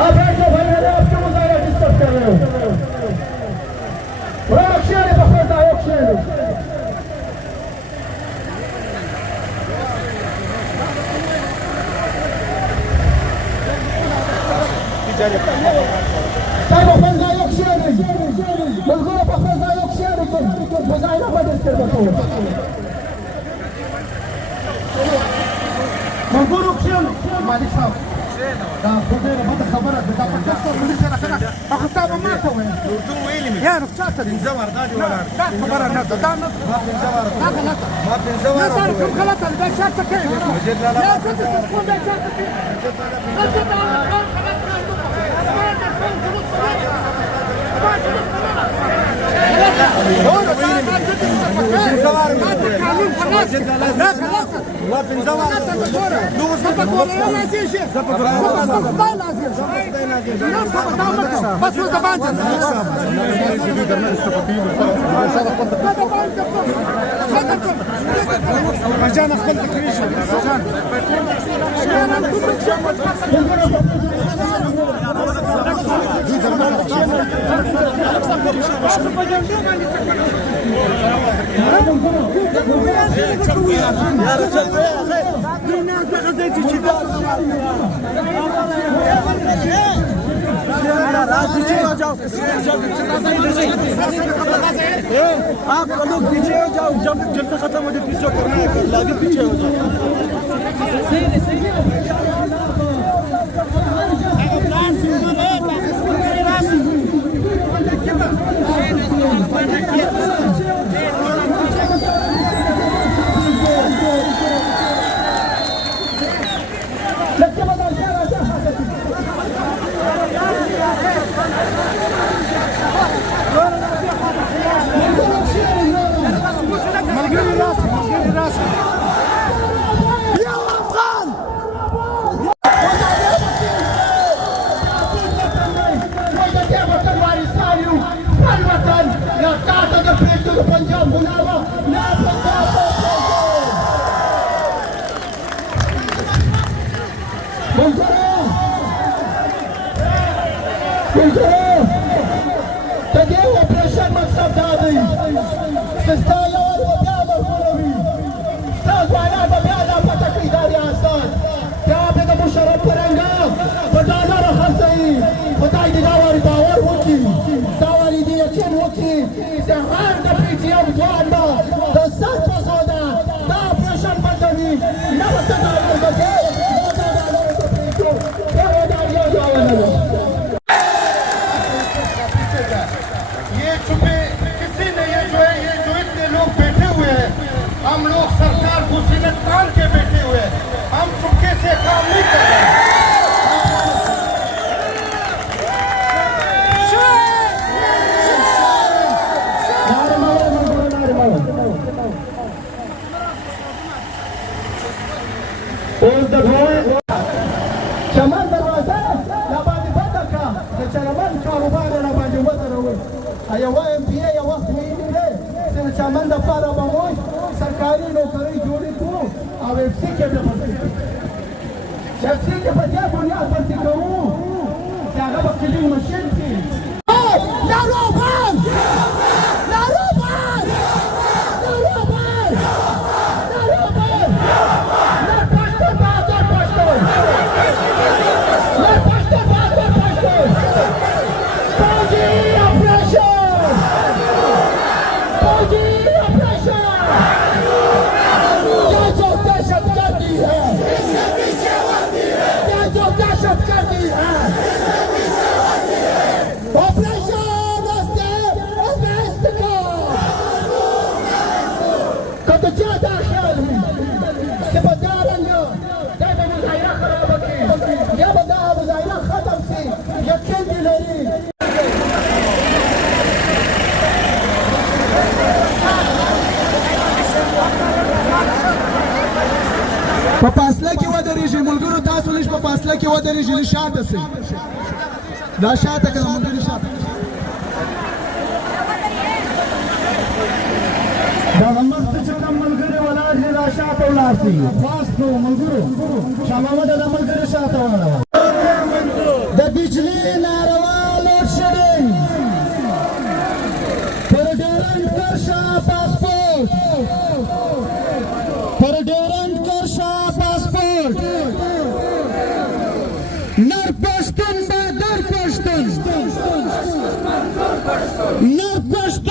आप बैठो भाई, मैंने आपके मुजाहरा डिस्कस कर रहे हो। मालिक साहब خبرك بتاع بودكاست ولسه انا اخذتها ما توه اردو ويلي يا رفعت بنزور غادي ولا لا خبر انا ده ما بنزور ما بنزور لا تعرف غلط البشر كيف يا ست تكون بشر كيف مجانا خلتك ريشه आप लोग पीछे हो जाओ, जब जलसा खत्म हो जाए पीछे करना है, लागे पीछे हो जाओ। हम लोग सरकार मुसीबत कान के बैठे हुए, हम चुपके से काम नहीं कर रहे। चमन दरवाजा लाबादी बदका चमन कारोबार लाबादी वतरवे अयवा एमपीए या वक्त में है से चमन दफारा बमोय सरकारी नौकरी जोड़ी को अब एफसी के बजाय बुनियाद पर करूं जागा बकली मशीन की فاصله کې ودرېږي ملګرو تاسو لږ په فاصله کې ودرېږي لږ شاته سئ دا شاته کړه ملګري شاته دا مخ ته چې کوم ملګري ولاړ مجلس شاته ولاړ شي خاص کو ملګرو شاه محمد د ملګرو شاته ولاړ د بجلی ناروا لوډ شیډینګ پر ډیرنټ کرشا پاسپورت پر ډیرنټ کرشا پاسپورت نر پښتون به در پښتون نر پښتون